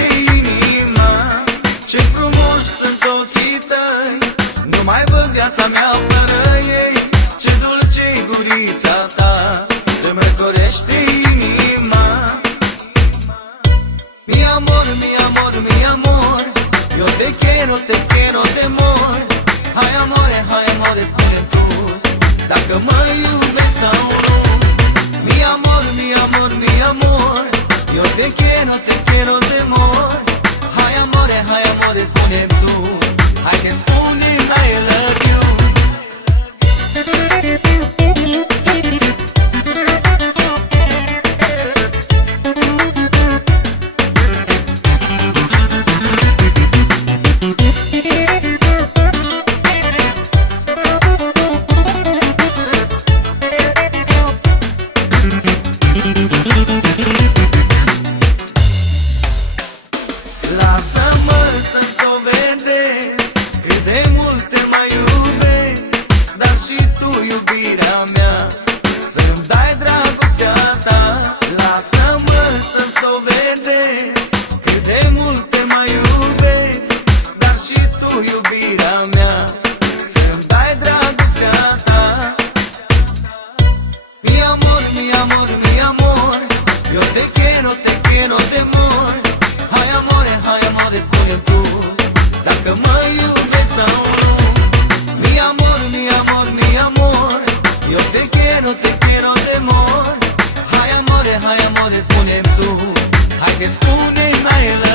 dorește inima. Ce frumos sunt ochii tăi, nu mai văd viața mea fără ei. Ce dulce-i gurița ta, ce-mi răcorește inima. Mi amor, mi amor, mi amor, yo te quiero de amor. Hai amore, spune tu dacă mă iubești sau nu. Mi amor, mi amor, mi amor, yo te quiero de amor. Hai amore, spune tu, hai că spune I love you. Lasă-mă să-ți dovedesc cât de mult te mai iubesc, dar și tu, iubirea mea, să-mi dai dragostea ta. Lasă-mă să-ți dovedesc cât de mult te mai iubesc, dar și tu, iubirea mea, să-mi dai dragostea ta. Mi amor, mi amor, mi amor, yo te quiero de amor. Hai amore, spune tu dacă mă iubești sau nu. Mi amor, mi amor, mi amor, yo te quiero de amor. Hai amore, spune tu, hai că spune I love you.